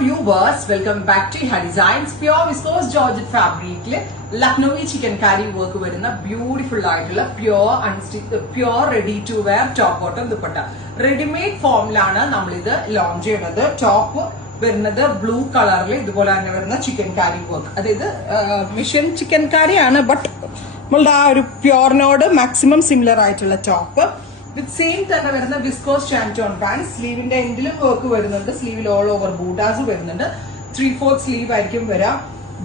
viewers, welcome back to Her Designs. Pure viscose georgette fabric Lucknowi chikankari work varuna beautiful aayittulla pure ready to wear top bottom dupatta. Ready made form lana nammal idu launch cheynathu. Top വരുന്നത് blue കളറിൽ ഇതുപോലെ തന്നെ വരുന്ന chicken കാരി work. അതായത് mission chicken കാരി ആണ്, but നമ്മളുടെ ആ ഒരു പ്യോറിനോട് മാക്സിമം സിമിലർ ആയിട്ടുള്ള ടോപ്പ് വിത്ത് സെയിം തന്നെ വരുന്ന വിസ്കോസ് ഷാൻറ്റോൺ പാൻറ്. സ്ലീവിന്റെ എൻഡിലും വർക്ക് വരുന്നുണ്ട്, സ്ലീവിൽ ഓൾ ഓവർ ബൂട്ടാസ് വരുന്നുണ്ട്. 3/4 സ്ലീവ് ആയിരിക്കും വരാം.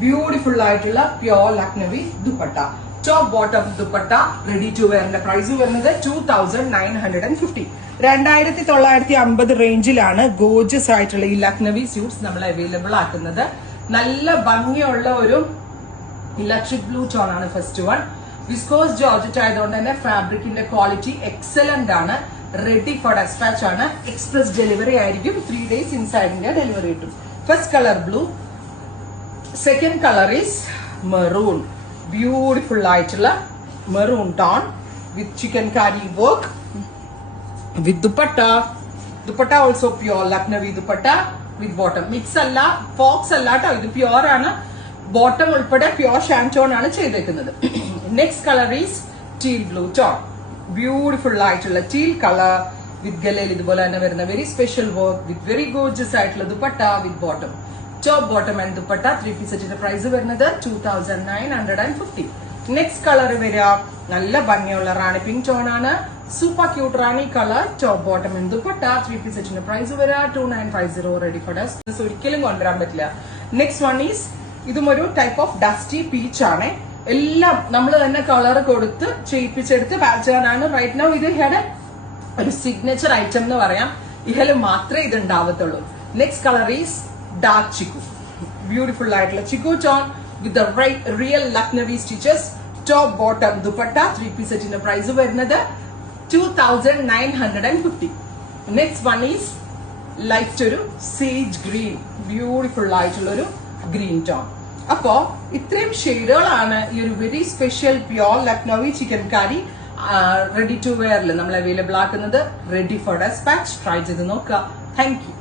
ബ്യൂട്ടിഫുൾ ആയിട്ടുള്ള pure Lucknowi dupatta. Top bottom dupatta ready to വെയറിന്റെ പ്രൈസ് വരുന്നത് 2950. 2950 റേഞ്ചിലാണ് ഗോർജസ് ആയിട്ടുള്ള ഈ ലക്നവി സ്യൂട്ട്സ് നമ്മൾ അവൈലബിൾ ആക്കുന്നത്. നല്ല ഭംഗിയുള്ള ഒരു ഇലക്ട്രിക് ബ്ലൂ ടോൺ ആണ് ഫസ്റ്റ് വൺ. വിസ്കോസ് ജോർജറ്റ് ആയതുകൊണ്ട് തന്നെ ഫാബ്രിക്കിന്റെ ക്വാളിറ്റി എക്സലന്റ് ആണ്. റെഡി ഫോർ ഡെസ്പാച്ച് ആണ്. എക്സ്പ്രസ് ഡെലിവറി ആയിരിക്കും. 3 days ഇൻസൈഡിന്റെ ഡെലിവറി കിട്ടും. First colour blue, second colour is maroon. Beautiful ആയിട്ടുള്ള maroon tone with chikankari work with dupatta also pure Lucknowi dupatta with bottom. Mix alla, fox alla ട്ടോ, ഇത് pure ആണ്. Bottom ഉൾപ്പെടെ pure ഷാൻറ്റോൺ ആണ് ചെയ്തേക്കുന്നത്. Next colour is teal blue tone. Beautiful ആയിട്ടുള്ള teal colour with ഗലയിൽ ഇതുപോലെ തന്നെ വരുന്ന very special work with very gorgeous ആയിട്ടുള്ള dupatta with bottom. Top bottom and dupatta 3 സെറ്റിന്റെ പ്രൈസ് വരുന്നത് 2950. നെക്സ്റ്റ് കളർ വരിക നല്ല ഭംഗിയുള്ള റാണി പിങ്ക് ടോൺ ആണ്. Super cute Rani colour. Top bottom and dupatta 3 സെറ്റിന്റെ പ്രൈസ് വരിക 2950. Ready for dust. ഒരിക്കലും കൊണ്ടുവരാൻ പറ്റില്ല. നെക്സ്റ്റ് വൺ ഈസ് ഇതും ഒരു ടൈപ്പ് ഓഫ് ഡസ്റ്റി പീച്ച് ആണ്. എല്ലാം നമ്മൾ തന്നെ കളർ കൊടുത്ത് ചെയ്യിപ്പിച്ചെടുത്ത് പാച്ച് ചെയ്യാനാണ് റൈറ്റ് നൗ. ഇത് ഇഹയുടെ ഒരു സിഗ്നേച്ചർ ഐറ്റം എന്ന് പറയാം. ഇഹല് മാത്രമേ ഇത് ഉണ്ടാവത്തുള്ളൂ. Next colour is dark chikoo. Beautiful ആയിട്ടുള്ള chikoo tone with the real Lucknowi stitches. Top bottom dupatta 3 സെറ്റിന്റെ പ്രൈസ് വരുന്നത് 2950. നെക്സ്റ്റ് വൺ ഈസ് ലൈറ്റ് ഒരു സേജ് ഗ്രീൻ. ബ്യൂട്ടിഫുൾ ആയിട്ടുള്ള ഒരു ഗ്രീൻ ടോൺ. അപ്പോ ഇത്രയും ഷെയ്ഡുകളാണ് ഈ ഒരു very special pure Lucknowi chikankari ready to വെയറിൽ നമ്മൾ അവൈലബിൾ ആക്കുന്നത്. Ready for despatch. ട്രൈ ചെയ്ത് നോക്കുക. Thank U.